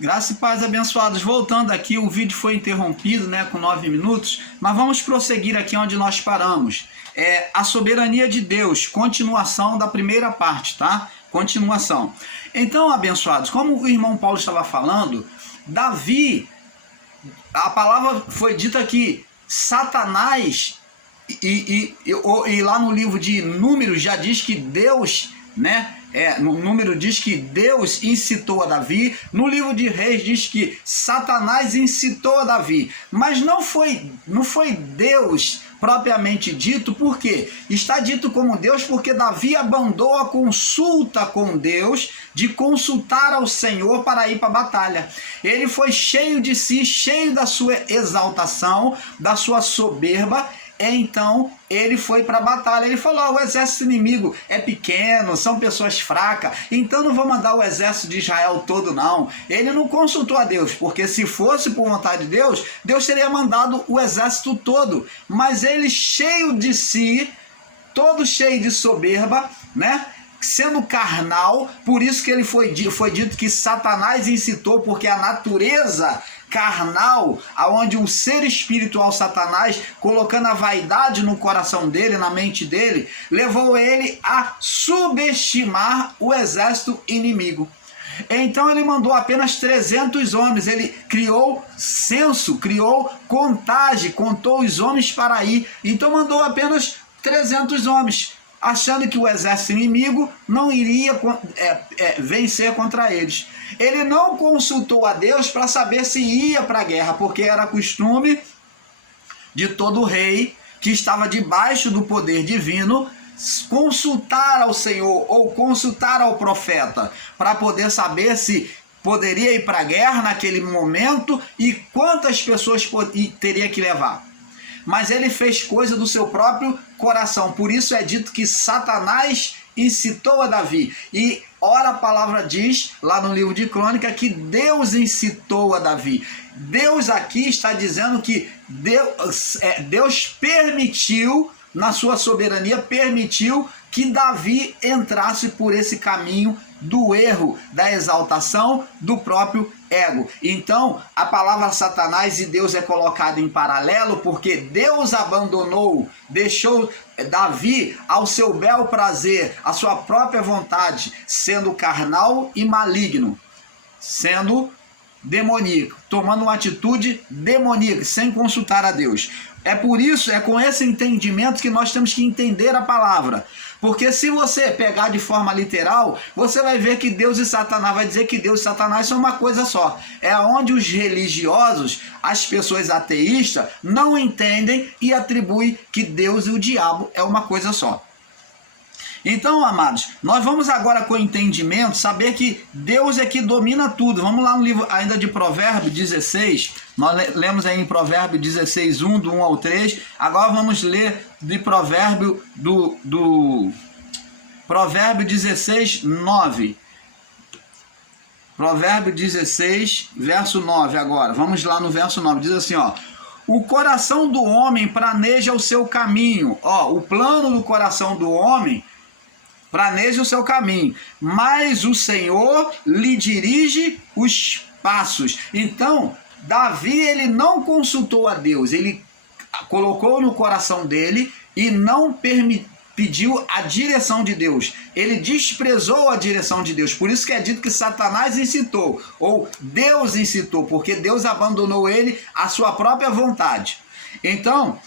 Graça e paz, abençoados. Voltando aqui, o vídeo foi interrompido, né, com 9 minutos, mas vamos prosseguir aqui onde nós paramos. A soberania de Deus, continuação da primeira parte, tá? Continuação. Então, abençoados, como o irmão Paulo estava falando, Davi, a palavra foi dita que Satanás, e lá no livro de Números já diz que Deus, né? No número diz que Deus incitou a Davi. No livro de Reis diz que Satanás incitou a Davi. Mas não foi Deus propriamente dito, porque está dito como Deus, porque Davi abandonou a consulta com Deus, de consultar ao Senhor para ir para a batalha. Ele foi cheio de si, cheio da sua exaltação, da sua soberba. Então ele foi para a batalha. Ele falou: o exército inimigo é pequeno, são pessoas fracas, então não vou mandar o exército de Israel todo, não. Ele não consultou a Deus, porque se fosse por vontade de Deus, Deus teria mandado o exército todo. Mas ele, cheio de si, todo cheio de soberba, né? Sendo carnal, por isso que ele foi dito que Satanás incitou, porque a natureza carnal, aonde um ser espiritual, Satanás, colocando a vaidade no coração dele, na mente dele, levou ele a subestimar o exército inimigo. Então ele mandou apenas 300 homens, ele criou censo, criou contagem, contou os homens para ir, então mandou apenas 300 homens, achando que o exército inimigo não iria vencer contra eles. Ele não consultou a Deus para saber se ia para a guerra, porque era costume de todo rei que estava debaixo do poder divino consultar ao Senhor ou consultar ao profeta para poder saber se poderia ir para a guerra naquele momento e quantas pessoas teria que levar. Mas ele fez coisa do seu próprio coração. Por isso é dito que Satanás incitou a Davi. E ora a palavra diz, lá no livro de Crônica, que Deus incitou a Davi. Deus aqui está dizendo que Deus permitiu, na sua soberania, permitiu que Davi entrasse por esse caminho do erro, da exaltação, do próprio ego. Então, a palavra Satanás e Deus é colocada em paralelo, porque Deus abandonou, deixou Davi ao seu bel prazer, à sua própria vontade, sendo carnal e maligno, sendo demoníaco, tomando uma atitude demoníaca, sem consultar a Deus. É por isso, é com esse entendimento que nós temos que entender a palavra. Porque se você pegar de forma literal, você vai ver que Deus e Satanás, vai dizer que Deus e Satanás são uma coisa só. É onde os religiosos, as pessoas ateístas, não entendem e atribuem que Deus e o diabo é uma coisa só. Então, amados, nós vamos agora com entendimento saber que Deus é que domina tudo. Vamos lá no livro ainda de Provérbios 16, nós lemos aí em Provérbios 16, 1, do 1 ao 3. Agora vamos ler de Provérbio Provérbio 16, 9. Provérbio 16, verso 9 agora. Vamos lá no verso 9. Diz assim, ó: o coração do homem planeja o seu caminho. Ó, o plano do coração do homem planeja o seu caminho, mas o Senhor lhe dirige os passos. Então, Davi, ele não consultou a Deus, ele colocou no coração dele e não pediu a direção de Deus. Ele desprezou a direção de Deus. Por isso que é dito que Satanás incitou, ou Deus incitou, porque Deus abandonou ele à sua própria vontade. Então,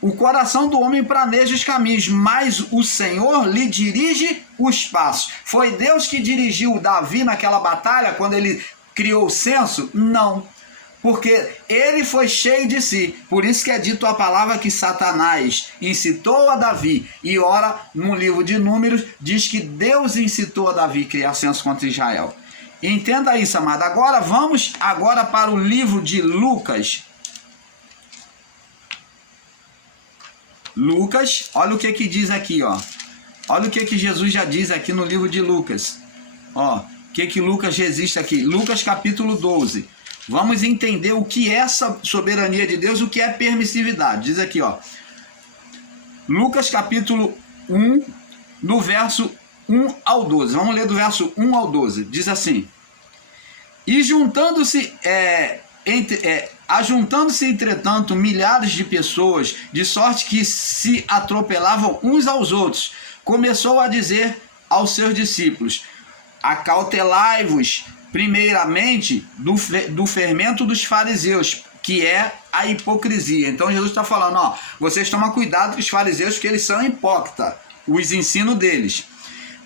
o coração do homem planeja os caminhos, mas o Senhor lhe dirige os passos. Foi Deus que dirigiu Davi naquela batalha, quando ele criou o censo? Não, porque ele foi cheio de si. Por isso que é dito a palavra que Satanás incitou a Davi. E ora, no livro de Números, diz que Deus incitou a Davi a criar censo contra Israel. Entenda isso, amado. Agora vamos para o livro de Lucas. Lucas, olha o que diz aqui, ó. Olha o que Jesus já diz aqui no livro de Lucas. Ó, o que Lucas resiste aqui? Lucas capítulo 12. Vamos entender o que é essa soberania de Deus, o que é permissividade. Diz aqui, ó. Lucas capítulo 1, do verso 1 ao 12. Vamos ler do verso 1 ao 12. Diz assim: E ajuntando-se, entretanto, milhares de pessoas, de sorte que se atropelavam uns aos outros, começou a dizer aos seus discípulos: acautelai-vos primeiramente do fermento dos fariseus, que é a hipocrisia. Então Jesus está falando, ó, vocês tomam cuidado com os fariseus, porque eles são hipócritas, os ensinos deles.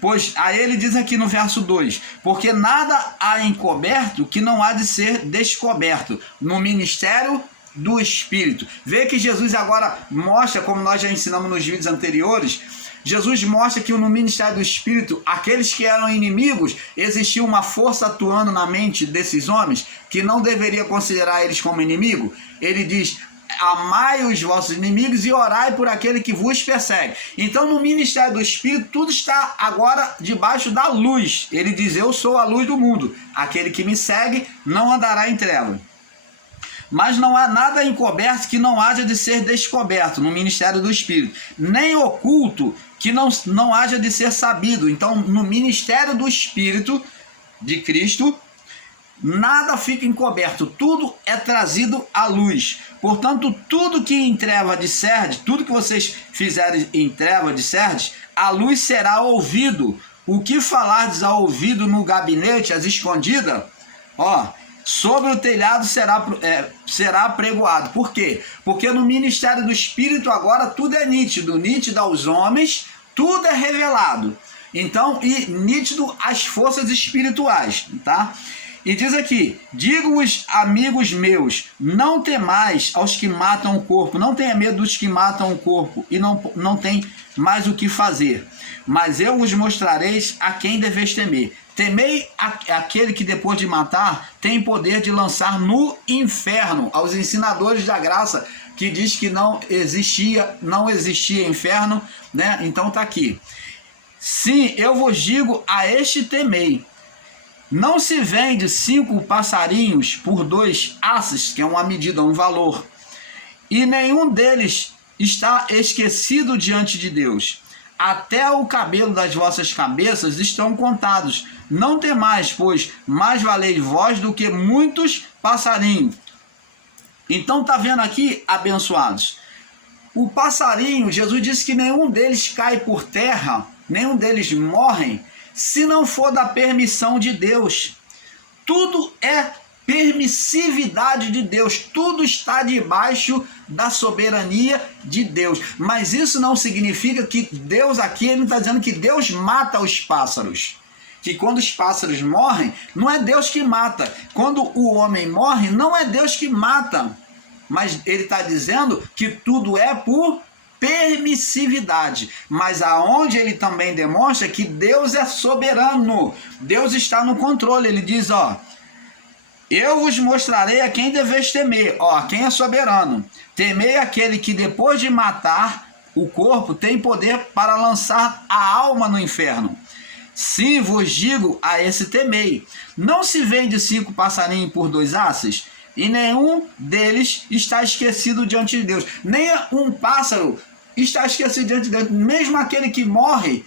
Pois aí ele diz aqui no verso 2, porque nada há encoberto que não há de ser descoberto no ministério do Espírito. Vê que Jesus agora mostra, como nós já ensinamos nos vídeos anteriores, Jesus mostra que no ministério do Espírito, aqueles que eram inimigos, existia uma força atuando na mente desses homens, que não deveria considerar eles como inimigo. Ele diz: amai os vossos inimigos e orai por aquele que vos persegue. Então no ministério do Espírito tudo está agora debaixo da luz. Ele diz: eu sou a luz do mundo, aquele que me segue não andará em trevas. Mas não há nada encoberto que não haja de ser descoberto no ministério do Espírito, nem oculto que não haja de ser sabido. Então no ministério do Espírito de Cristo, nada fica encoberto, tudo é trazido à luz. Portanto, tudo que em treva discerde, tudo que vocês fizerem em treva discerde, a luz será ouvido. O que falardes ao ouvido no gabinete, às escondidas, ó, sobre o telhado será apregoado. Por quê? Porque no ministério do Espírito agora tudo é nítido, nítido aos homens, tudo é revelado. Então, e nítido às forças espirituais, tá? E diz aqui: digo-vos, amigos meus, não temais aos que matam o corpo, não tenha medo dos que matam o corpo e não tem mais o que fazer. Mas eu vos mostrareis a quem deveis temer. Temei aquele que depois de matar tem poder de lançar no inferno. Aos ensinadores da graça, que diz que não existia inferno, né? Então tá aqui. Sim, eu vos digo, a este temei. Não se vende 5 passarinhos por 2 asses, que é uma medida, um valor, e nenhum deles está esquecido diante de Deus. Até o cabelo das vossas cabeças estão contados. Não temais, pois mais valeis vós do que muitos passarinhos. Então tá vendo aqui, abençoados? O passarinho, Jesus disse que nenhum deles cai por terra, nenhum deles morrem, se não for da permissão de Deus. Tudo é permissividade de Deus, tudo está debaixo da soberania de Deus. Mas isso não significa que Deus aqui, ele não está dizendo que Deus mata os pássaros. Que quando os pássaros morrem, não é Deus que mata. Quando o homem morre, não é Deus que mata. Mas ele está dizendo que tudo é por permissividade, mas aonde ele também demonstra que Deus é soberano, Deus está no controle. Ele diz, ó, eu vos mostrarei a quem deveis temer, ó, quem é soberano. Temei aquele que depois de matar o corpo tem poder para lançar a alma no inferno. Sim, vos digo, a esse temei. Não se vende 5 passarinhos por 2 asses? E nenhum deles está esquecido diante de Deus. Nem um pássaro está esquecido diante de Deus. Mesmo aquele que morre,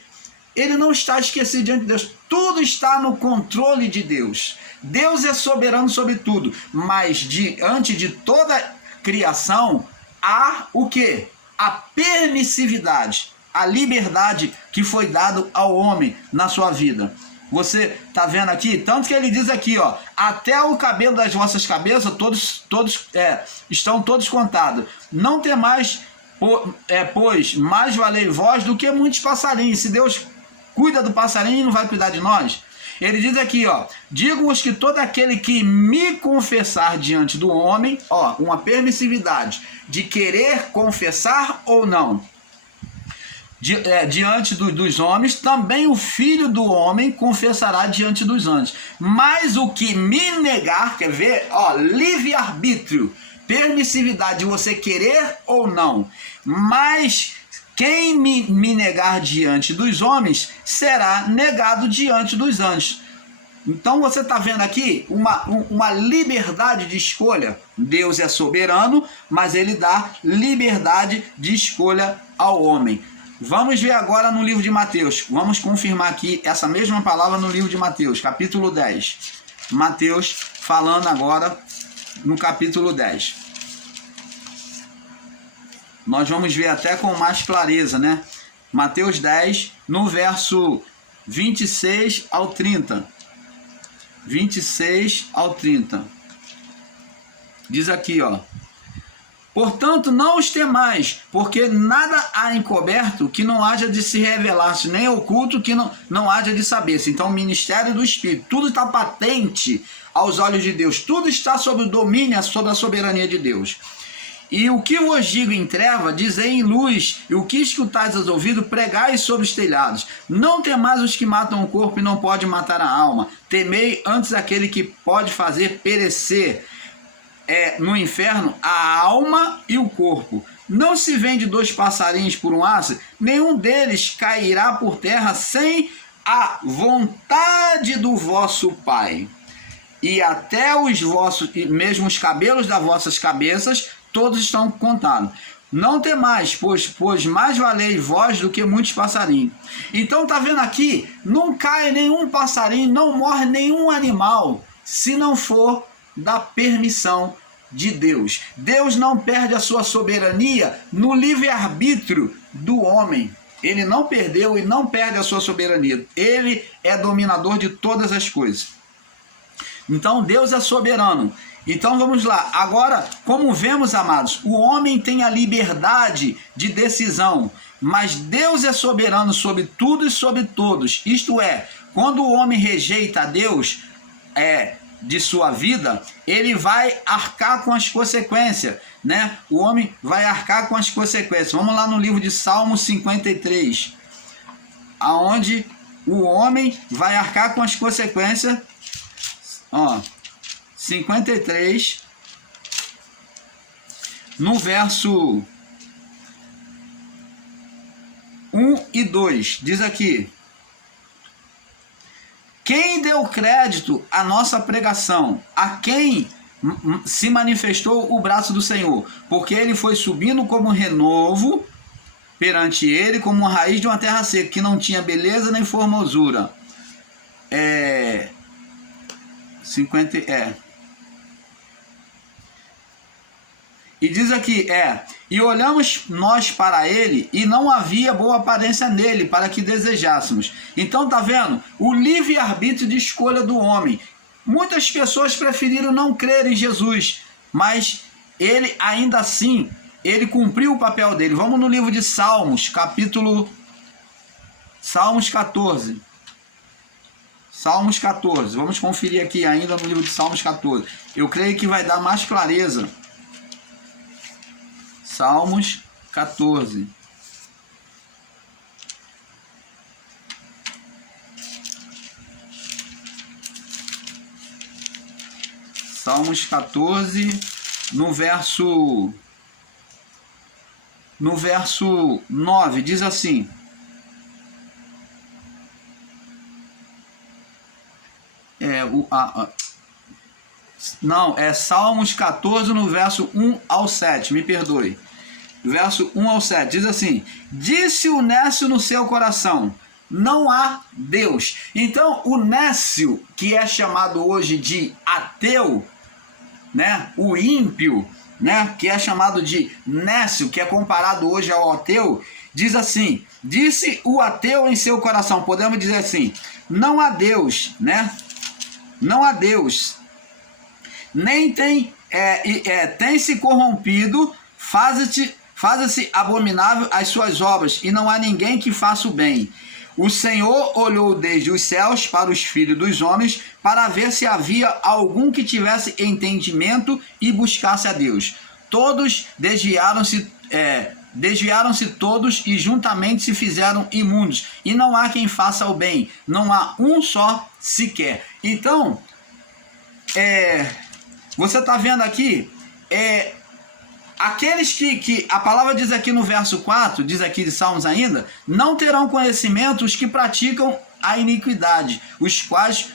ele não está esquecido diante de Deus. Tudo está no controle de Deus. Deus é soberano sobre tudo. Mas diante de toda criação, há o quê? A permissividade, a liberdade que foi dado ao homem na sua vida. Você está vendo aqui? Tanto que ele diz aqui, ó, até o cabelo das vossas cabeças, estão todos contados. Não temais, pois mais valei vós do que muitos passarinhos. Se Deus cuida do passarinho, não vai cuidar de nós? Ele diz aqui, ó, digo-vos que todo aquele que me confessar diante do homem, ó, uma permissividade de querer confessar ou não, diante dos homens, também o Filho do Homem confessará diante dos anjos. Mas o que me negar, quer ver? Ó, livre-arbítrio, permissividade de você querer ou não. Mas quem me negar diante dos homens, será negado diante dos anjos. Então você está vendo aqui uma liberdade de escolha. Deus é soberano, mas ele dá liberdade de escolha ao homem. Vamos ver agora no livro de Mateus. Vamos confirmar aqui essa mesma palavra no livro de Mateus, capítulo 10. Mateus falando agora no capítulo 10. Nós vamos ver até com mais clareza, né? Mateus 10, no verso 26 ao 30. 26 ao 30. Diz aqui, ó. Portanto, não os temais, porque nada há encoberto que não haja de se revelar-se, nem oculto que não haja de saber-se. Então, o ministério do Espírito, tudo está patente aos olhos de Deus, tudo está sob o domínio, sob a soberania de Deus. E o que vos digo em treva, dizei em luz, e o que escutais aos ouvidos, pregai sobre os telhados. Não temais os que matam o corpo e não podem matar a alma. Temei antes aquele que pode fazer perecer no inferno a alma e o corpo. Não se vende 2 passarinhos por um aço, nenhum deles cairá por terra sem a vontade do vosso Pai. E até os vossos, mesmo os cabelos das vossas cabeças, todos estão contados. Não temais, pois mais valeis vós do que muitos passarinhos. Então tá vendo aqui, não cai nenhum passarinho, não morre nenhum animal, se não for da permissão de Deus. Deus não perde a sua soberania no livre-arbítrio do homem. Ele não perdeu e não perde a sua soberania. Ele é dominador de todas as coisas. Então Deus é soberano. Então vamos lá. Agora, como vemos, amados, o homem tem a liberdade de decisão, mas Deus é soberano sobre tudo e sobre todos. Isto é, quando o homem rejeita a Deus, de sua vida, ele vai arcar com as consequências, né? O homem vai arcar com as consequências. Vamos lá no livro de Salmo 53, aonde o homem vai arcar com as consequências. Ó, 53, no verso 1 e 2, diz aqui: quem deu crédito à nossa pregação? A quem se manifestou o braço do Senhor? Porque ele foi subindo como renovo perante ele, como uma raiz de uma terra seca, que não tinha beleza nem formosura. 50, E diz aqui, e olhamos nós para ele, e não havia boa aparência nele, para que desejássemos. Então, tá vendo? O livre-arbítrio de escolha do homem. Muitas pessoas preferiram não crer em Jesus, mas ele, ainda assim, ele cumpriu o papel dele. Vamos no livro de Salmos, Salmos 14. Salmos 14. Vamos conferir aqui ainda no livro de Salmos 14. Eu creio que vai dar mais clareza. Salmos 14. Salmos 14, no verso 9, diz assim: Salmos 14, no verso 1 ao 7, me perdoe. Verso 1 ao 7, diz assim: disse o nécio no seu coração, não há Deus. Então, o nécio, que é chamado hoje de ateu, né? O ímpio, né? Que é chamado de nécio, que é comparado hoje ao ateu, diz assim: disse o ateu em seu coração, podemos dizer assim, não há Deus, né? Não há Deus, nem tem se corrompido, faça-se abominável as suas obras, e não há ninguém que faça o bem. O Senhor olhou desde os céus para os filhos dos homens, para ver se havia algum que tivesse entendimento e buscasse a Deus. Todos desviaram-se todos, e juntamente se fizeram imundos, e não há quem faça o bem, não há um só sequer. Então, você está vendo aqui, aqueles que a palavra diz aqui no verso 4, diz aqui de Salmos ainda, não terão conhecimento os que praticam a iniquidade, os quais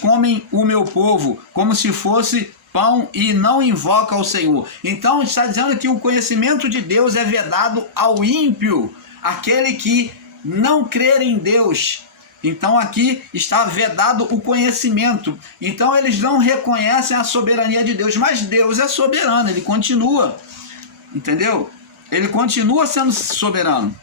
comem o meu povo como se fosse pão e não invoca ao Senhor. Então está dizendo que o conhecimento de Deus é vedado ao ímpio, aquele que não crer em Deus, Então aqui está vedado o conhecimento. Então eles não reconhecem a soberania de Deus, mas Deus é soberano, ele continua, entendeu? Ele continua sendo soberano.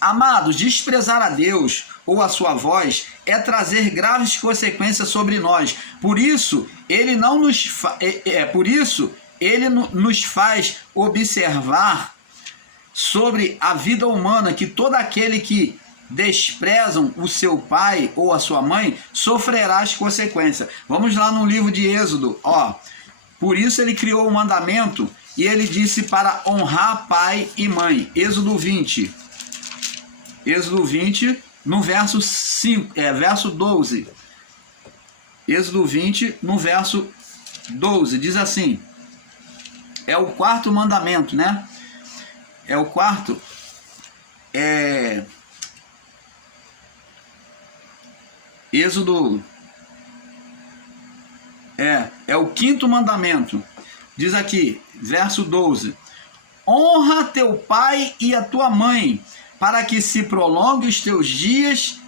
Amados, desprezar a Deus ou a sua voz é trazer graves consequências sobre nós. Por isso, ele nos faz observar sobre a vida humana que todo aquele que desprezam o seu pai ou a sua mãe sofrerá as consequências. Vamos lá no livro de Êxodo, ó. Por isso ele criou o mandamento e ele disse para honrar pai e mãe. Êxodo 20. Êxodo 20, no verso 5, verso 12. Êxodo 20, no verso 12, diz assim: é o quarto mandamento, né? É o quarto. Êxodo é o quinto mandamento. Diz aqui, verso 12: honra teu pai e a tua mãe, para que se prolongue os teus dias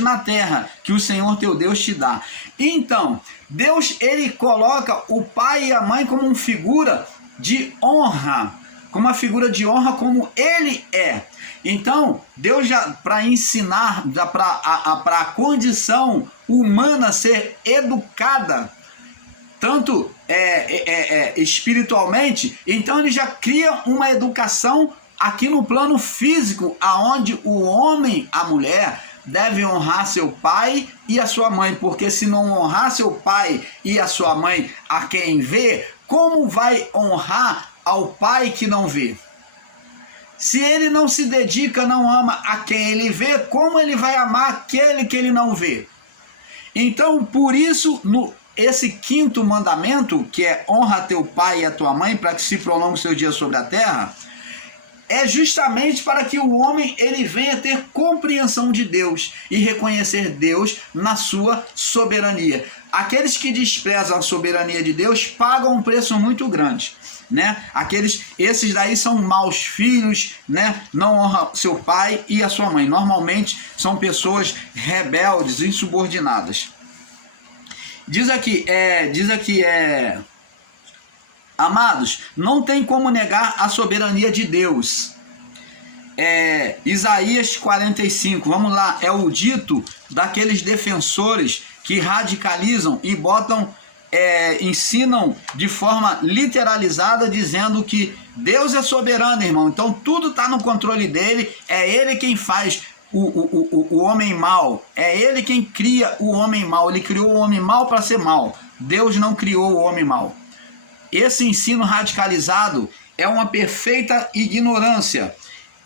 na terra que o Senhor teu Deus te dá. Então, Deus, ele coloca o pai e a mãe como uma figura de honra, como uma figura de honra como ele é. Então, Deus já, para ensinar, para a condição humana ser educada, tanto espiritualmente, então ele já cria uma educação aqui no plano físico, aonde o homem, a mulher, deve honrar seu pai e a sua mãe, porque se não honrar seu pai e a sua mãe a quem vê, como vai honrar ao pai que não vê? Se ele não se dedica, não ama a quem ele vê, como ele vai amar aquele que ele não vê? Então, por isso, esse quinto mandamento, que é honra teu pai e a tua mãe, para que se prolongue o seu dia sobre a terra, é justamente para que o homem ele venha ter compreensão de Deus e reconhecer Deus na sua soberania. Aqueles que desprezam a soberania de Deus pagam um preço muito grande, né? Esses daí são maus filhos, né? Não honram seu pai e a sua mãe. Normalmente são pessoas rebeldes, insubordinadas. Diz aqui, amados, não tem como negar a soberania de Deus. Isaías 45, vamos lá, é o dito daqueles defensores que radicalizam e ensinam de forma literalizada, dizendo que Deus é soberano, irmão, então tudo está no controle dele, é ele quem faz o homem mau, é ele quem cria o homem mau, ele criou o homem mau para ser mau, Deus não criou o homem mau. Esse ensino radicalizado é uma perfeita ignorância.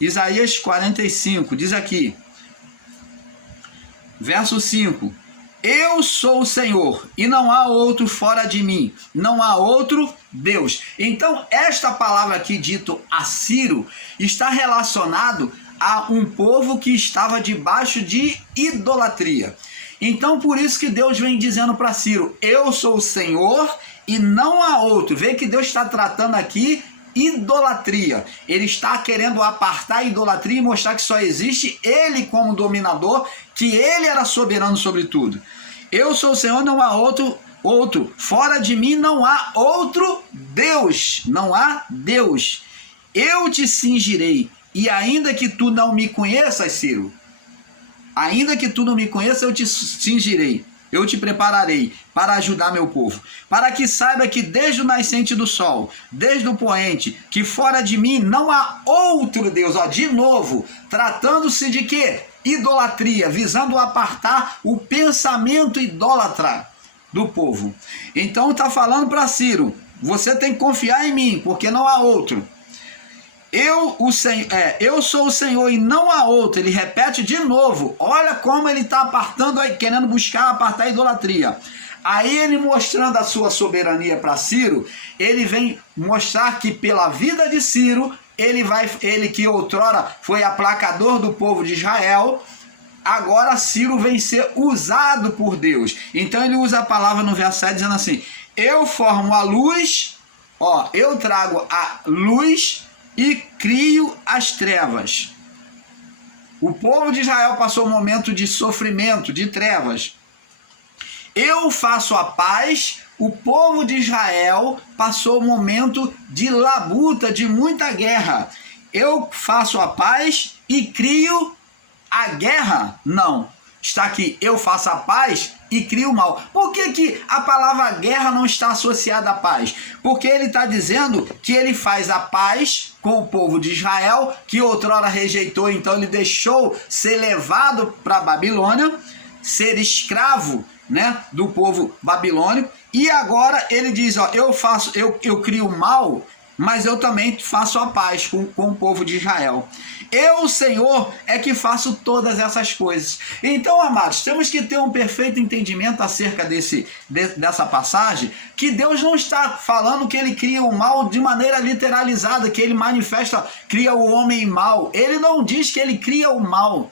Isaías 45, diz aqui, verso 5: eu sou o Senhor, e não há outro fora de mim, não há outro Deus. Então, esta palavra aqui, dito Assírio, está relacionado a um povo que estava debaixo de idolatria. Então, por isso que Deus vem dizendo para Ciro: eu sou o Senhor e não há outro. Vê que Deus está tratando aqui idolatria. Ele está querendo apartar a idolatria e mostrar que só existe ele como dominador, que ele era soberano sobre tudo. Eu sou o Senhor, não há outro. Fora de mim não há outro Deus. Não há Deus. Eu te cingirei. E ainda que tu não me conheças, Ciro, ainda que tu não me conheças, eu te cingirei. Eu te prepararei para ajudar meu povo, para que saiba que desde o nascente do sol, desde o poente, que fora de mim não há outro Deus. Ó, de novo, tratando-se de quê? Idolatria, visando apartar o pensamento idólatra do povo. Então está falando para Ciro: você tem que confiar em mim, porque não há outro. Eu sou o Senhor e não há outro. Ele repete de novo. Olha como ele está apartando, querendo buscar apartar a idolatria. Aí ele, mostrando a sua soberania para Ciro, ele vem mostrar que pela vida de Ciro, ele que outrora foi aplacador do povo de Israel, agora Ciro vem ser usado por Deus. Então ele usa a palavra no verso 7 dizendo assim: eu formo a luz, eu trago a luz e crio as trevas. O povo de Israel passou um momento de sofrimento, de trevas. Eu faço a paz. O povo de Israel passou um momento de labuta, de muita guerra. Eu faço a paz e crio a guerra? Não. Está aqui, eu faço a paz e crio o mal. Por que a palavra guerra não está associada à paz? Porque ele está dizendo que ele faz a paz com o povo de Israel, que outrora rejeitou, então ele deixou ser levado para a Babilônia, ser escravo, né, do povo babilônico, e agora ele diz, ó, eu crio o mal, mas eu também faço a paz com o povo de Israel. Eu, o Senhor, é que faço todas essas coisas. Então, amados, temos que ter um perfeito entendimento acerca dessa passagem, que Deus não está falando que ele cria o mal de maneira literalizada, que ele manifesta, cria o homem mal. Ele não diz que ele cria o mal.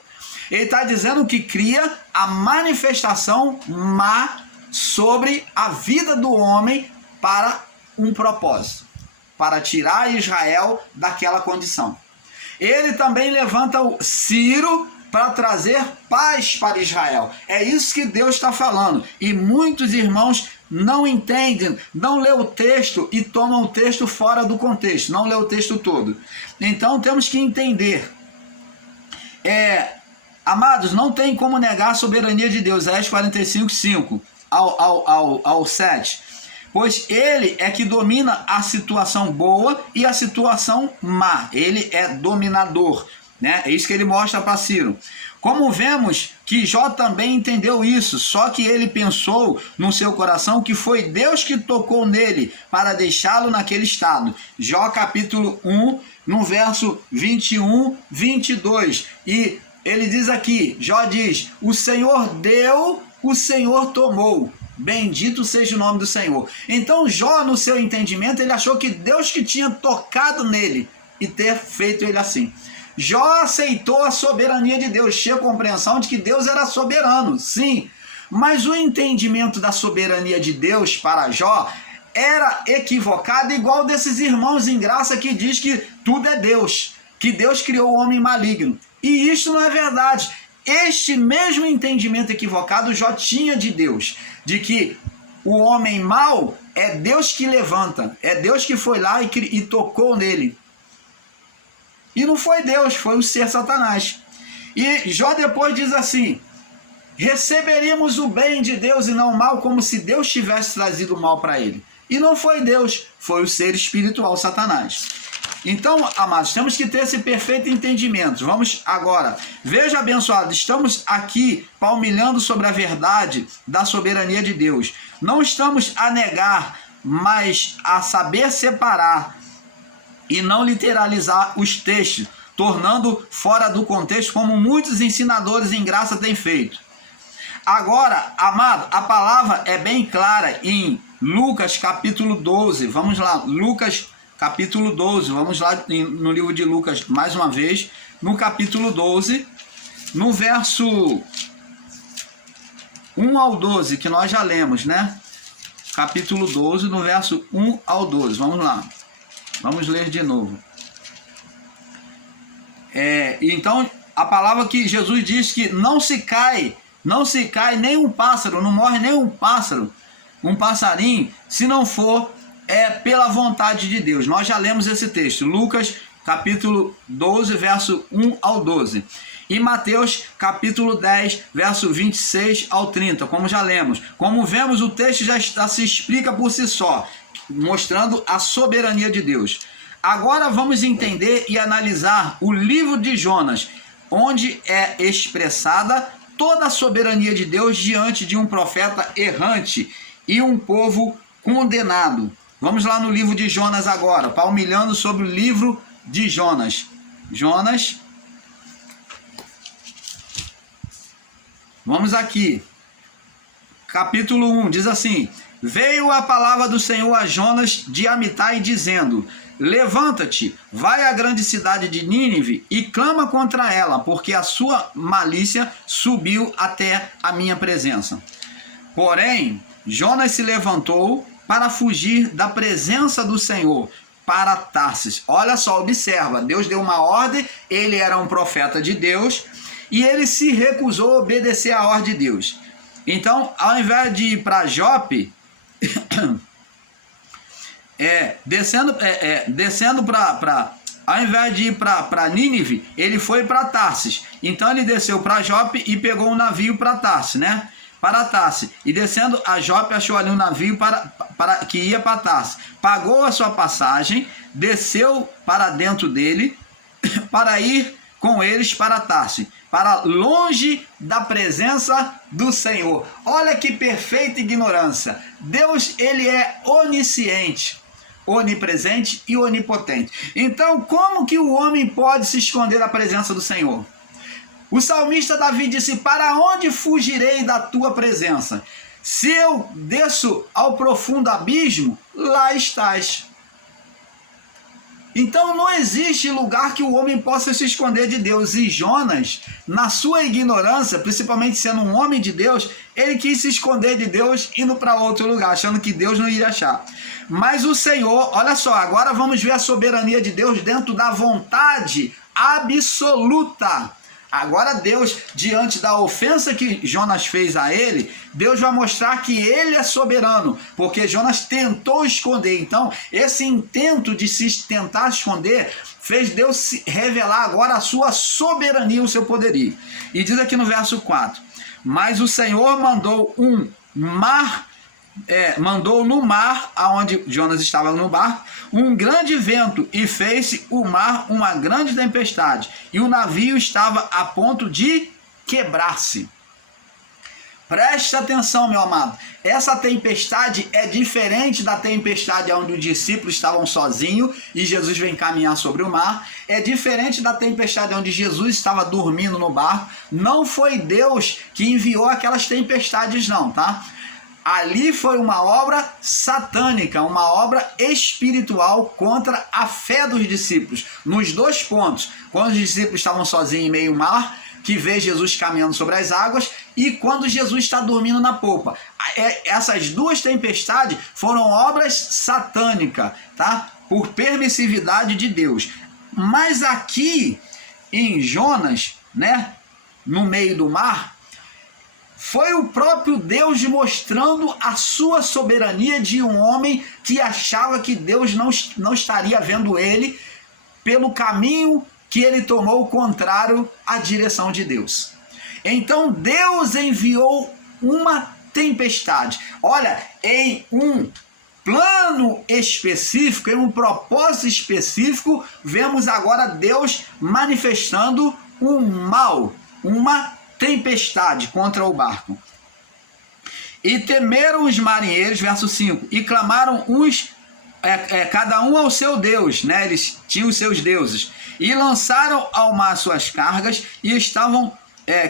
Ele está dizendo que cria a manifestação má sobre a vida do homem para um propósito, para tirar Israel daquela condição. Ele também levanta o Ciro para trazer paz para Israel. É isso que Deus está falando. E muitos irmãos não entendem, não lê o texto e tomam o texto fora do contexto, não lê o texto todo. Então temos que entender. Amados, não tem como negar a soberania de Deus. Isaías 45, 5 ao 7. Pois ele é que domina a situação boa e a situação má. Ele é dominador, né? É isso que ele mostra para Ciro. Como vemos que Jó também entendeu isso, só que ele pensou no seu coração que foi Deus que tocou nele para deixá-lo naquele estado. Jó capítulo 1, no verso 21, 22. E ele diz aqui, Jó diz, o Senhor deu, o Senhor tomou. Bendito seja o nome do Senhor. Então Jó, no seu entendimento, ele achou que Deus que tinha tocado nele e ter feito ele assim. Jó aceitou a soberania de Deus, tinha a compreensão de que Deus era soberano, sim. Mas o entendimento da soberania de Deus para Jó era equivocado, igual desses irmãos em graça que diz que tudo é Deus, que Deus criou o homem maligno. E isso não é verdade. Este mesmo entendimento equivocado Jó tinha de Deus, de que o homem mau é Deus que levanta, é Deus que foi lá e tocou nele. E não foi Deus, foi o ser Satanás. E Jó depois diz assim, receberíamos o bem de Deus e não o mal, como se Deus tivesse trazido o mal para ele. E não foi Deus, foi o ser espiritual Satanás. Então, amados, temos que ter esse perfeito entendimento. Vamos agora. Veja, abençoado, estamos aqui palmilhando sobre a verdade da soberania de Deus. Não estamos a negar, mas a saber separar e não literalizar os textos, tornando fora do contexto, como muitos ensinadores em graça têm feito. Agora, amado, a palavra é bem clara em Lucas capítulo 12. Vamos lá, Lucas capítulo 12, vamos lá no livro de Lucas mais uma vez, no capítulo 12, no verso 1 ao 12, que nós já lemos, né? Capítulo 12, no verso 1 ao 12, vamos lá, vamos ler de novo. Então, a palavra que Jesus diz que não se cai nem um pássaro, não morre nem um pássaro, um passarinho, se não for pela vontade de Deus. Nós já lemos esse texto, Lucas capítulo 12, verso 1 ao 12. E Mateus capítulo 10, verso 26 ao 30, como já lemos. Como vemos, o texto já se explica por si só, mostrando a soberania de Deus. Agora vamos entender e analisar o livro de Jonas, onde é expressada toda a soberania de Deus diante de um profeta errante e um povo condenado. Vamos lá no livro de Jonas agora, palmilhando sobre o livro de Jonas. Jonas. Vamos aqui. Capítulo 1, diz assim: Veio a palavra do Senhor a Jonas de Amitai, dizendo: Levanta-te, vai à grande cidade de Nínive e clama contra ela, porque a sua malícia subiu até a minha presença. Porém, Jonas se levantou para fugir da presença do Senhor, para Tarsis. Olha só, observa, Deus deu uma ordem, ele era um profeta de Deus e ele se recusou a obedecer a ordem de Deus. Então, ao invés de ir para Jope, descendo para ao invés de ir para Nínive, ele foi para Tarsis. Então ele desceu para Jope e pegou um navio para Tarsis, né? Para Tarsis. E descendo a Jope, achou ali um navio que ia para Tarsis. Pagou a sua passagem, desceu para dentro dele, para ir com eles para Tarsis, para longe da presença do Senhor. Olha que perfeita ignorância. Deus, ele é onisciente, onipresente e onipotente. Então, como que o homem pode se esconder da presença do Senhor? O salmista Davi disse: para onde fugirei da tua presença? Se eu desço ao profundo abismo, lá estás. Então não existe lugar que o homem possa se esconder de Deus. E Jonas, na sua ignorância, principalmente sendo um homem de Deus, ele quis se esconder de Deus indo para outro lugar, achando que Deus não iria achar. Mas o Senhor, olha só, agora vamos ver a soberania de Deus dentro da vontade absoluta. Agora Deus, diante da ofensa que Jonas fez a ele, Deus vai mostrar que ele é soberano, porque Jonas tentou esconder. Então, esse intento de se tentar esconder fez Deus se revelar agora a sua soberania, o seu poderio. E diz aqui no verso 4: mas o Senhor mandou no mar, aonde Jonas estava no barco, um grande vento, e fez-se o mar uma grande tempestade, e o navio estava a ponto de quebrar-se. Preste atenção, meu amado, essa tempestade é diferente da tempestade onde os discípulos estavam sozinhos e Jesus vem caminhar sobre o mar. É diferente da tempestade onde Jesus estava dormindo no barco. Não foi Deus que enviou aquelas tempestades não, tá? Ali foi uma obra satânica, uma obra espiritual contra a fé dos discípulos. Nos dois pontos, quando os discípulos estavam sozinhos em meio ao mar, que vê Jesus caminhando sobre as águas, e quando Jesus está dormindo na popa. Essas duas tempestades foram obras satânicas, tá? Por permissividade de Deus. Mas aqui em Jonas, né, no meio do mar, foi o próprio Deus mostrando a sua soberania de um homem que achava que Deus não estaria vendo ele pelo caminho que ele tomou contrário à direção de Deus. Então Deus enviou uma tempestade. Olha, em um plano específico, em um propósito específico, vemos agora Deus manifestando um mal, uma tempestade contra o barco. E temeram os marinheiros, verso 5, e clamaram cada um ao seu Deus, né? Eles tinham os seus deuses, e lançaram ao mar suas cargas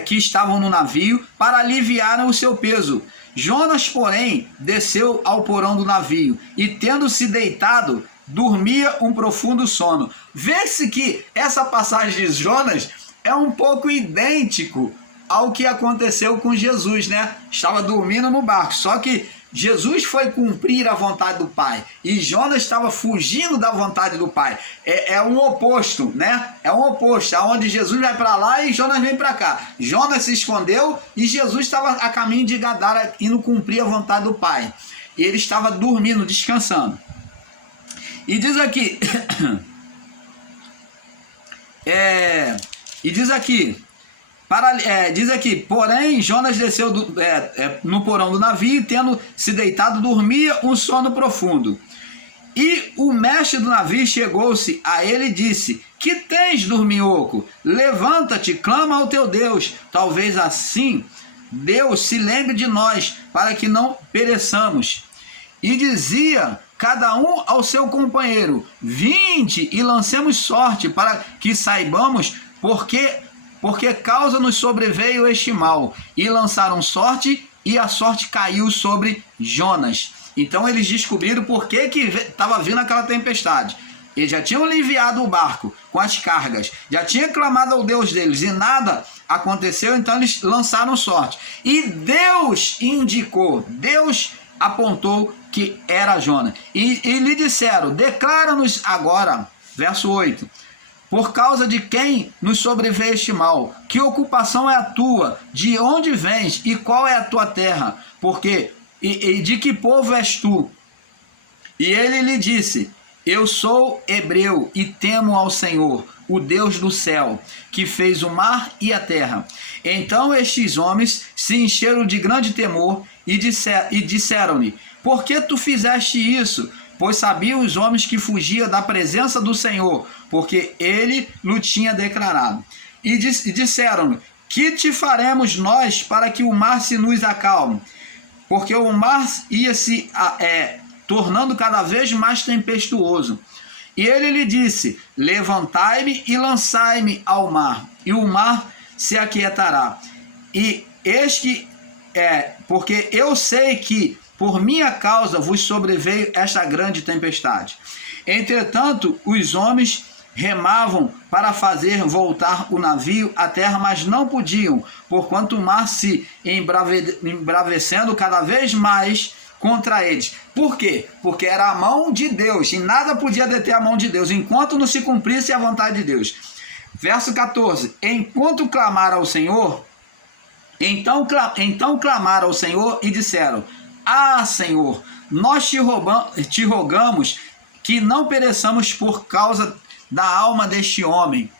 que estavam no navio para aliviarem o seu peso. Jonas, porém, desceu ao porão do navio e, tendo-se deitado, dormia um profundo sono. Vê-se que essa passagem de Jonas é um pouco idêntico ao que aconteceu com Jesus, né? Estava dormindo no barco, só que Jesus foi cumprir a vontade do Pai e Jonas estava fugindo da vontade do Pai. É um oposto, né? É um oposto, onde Jesus vai para lá e Jonas vem para cá. Jonas se escondeu e Jesus estava a caminho de Gadara, indo cumprir a vontade do Pai. E ele estava dormindo, descansando. E diz aqui, diz aqui, porém Jonas desceu no porão do navio, tendo se deitado, dormia um sono profundo. E o mestre do navio chegou-se a ele e disse: que tens, dorminhoco? Levanta-te, clama ao teu Deus, talvez assim Deus se lembre de nós, para que não pereçamos. E dizia cada um ao seu companheiro: vinde e lancemos sorte, para que saibamos porque causa nos sobreveio este mal. E lançaram sorte, e a sorte caiu sobre Jonas. Então eles descobriram por que estava vindo aquela tempestade. Eles já tinham aliviado o barco com as cargas, já tinha clamado ao Deus deles e nada aconteceu, então eles lançaram sorte. E Deus indicou, Deus apontou que era Jonas. E lhe disseram: declara-nos agora, verso 8, por causa de quem nos sobreveio este mal? Que ocupação é a tua? De onde vens? E qual é a tua terra? Porque, e de que povo és tu? E ele lhe disse: eu sou hebreu e temo ao Senhor, o Deus do céu, que fez o mar e a terra. Então estes homens se encheram de grande temor e disseram-lhe: por que tu fizeste isso? Pois sabiam os homens que fugia da presença do Senhor, porque ele lhe tinha declarado. E disseram-lhe: que te faremos nós para que o mar se nos acalme? Porque o mar ia se tornando cada vez mais tempestuoso. E ele lhe disse: levantai-me e lançai-me ao mar, e o mar se aquietará. E eis que porque eu sei que por minha causa vos sobreveio esta grande tempestade. Entretanto, os homens remavam para fazer voltar o navio à terra, mas não podiam, porquanto o mar se embravecendo cada vez mais contra eles. Por quê? Porque era a mão de Deus, e nada podia deter a mão de Deus, enquanto não se cumprisse a vontade de Deus. Verso 14, enquanto clamaram ao Senhor, então clamaram ao Senhor e disseram: ah, Senhor, nós te rogamos que não pereçamos por causa da alma deste homem,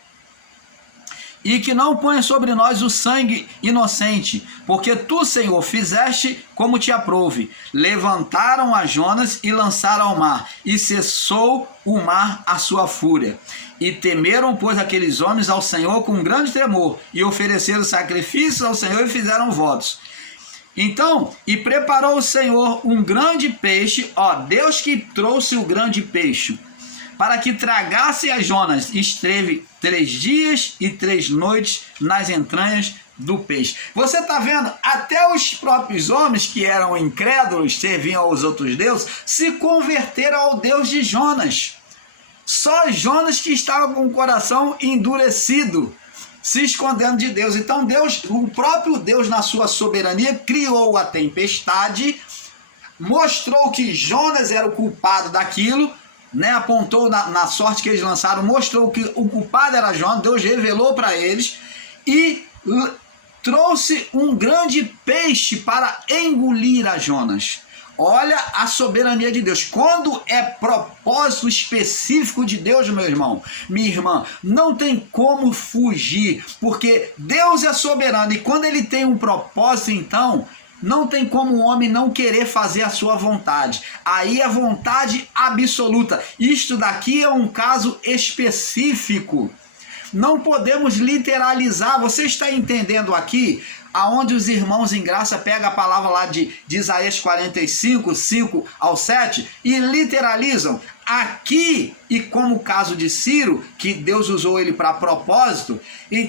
e que não ponha sobre nós o sangue inocente, porque tu, Senhor, fizeste como te aprouve. Levantaram a Jonas e lançaram ao mar, e cessou o mar a sua fúria. E temeram, pois, aqueles homens ao Senhor com grande temor, e ofereceram sacrifícios ao Senhor e fizeram votos. Então, e preparou o Senhor um grande peixe, Deus que trouxe o grande peixe, para que tragasse a Jonas. Esteve 3 dias e 3 noites nas entranhas do peixe. Você está vendo? Até os próprios homens que eram incrédulos, serviam aos outros deuses, se converteram ao Deus de Jonas. Só Jonas que estava com o coração endurecido, se escondendo de Deus. Então Deus, o próprio Deus, na sua soberania, criou a tempestade, mostrou que Jonas era o culpado daquilo, apontou na sorte que eles lançaram, mostrou que o culpado era Jonas. Deus revelou para eles e trouxe um grande peixe para engolir a Jonas. Olha a soberania de Deus. Quando é propósito específico de Deus, meu irmão, minha irmã, não tem como fugir, porque Deus é soberano, e quando ele tem um propósito, então não tem como o homem não querer fazer a sua vontade. Aí é vontade absoluta. Isto daqui é um caso específico. Não podemos literalizar. Você está entendendo aqui aonde os irmãos em graça pegam a palavra lá de Isaías 45, 5 ao 7 e literalizam? Aqui, e como o caso de Ciro, que Deus usou ele para propósito, então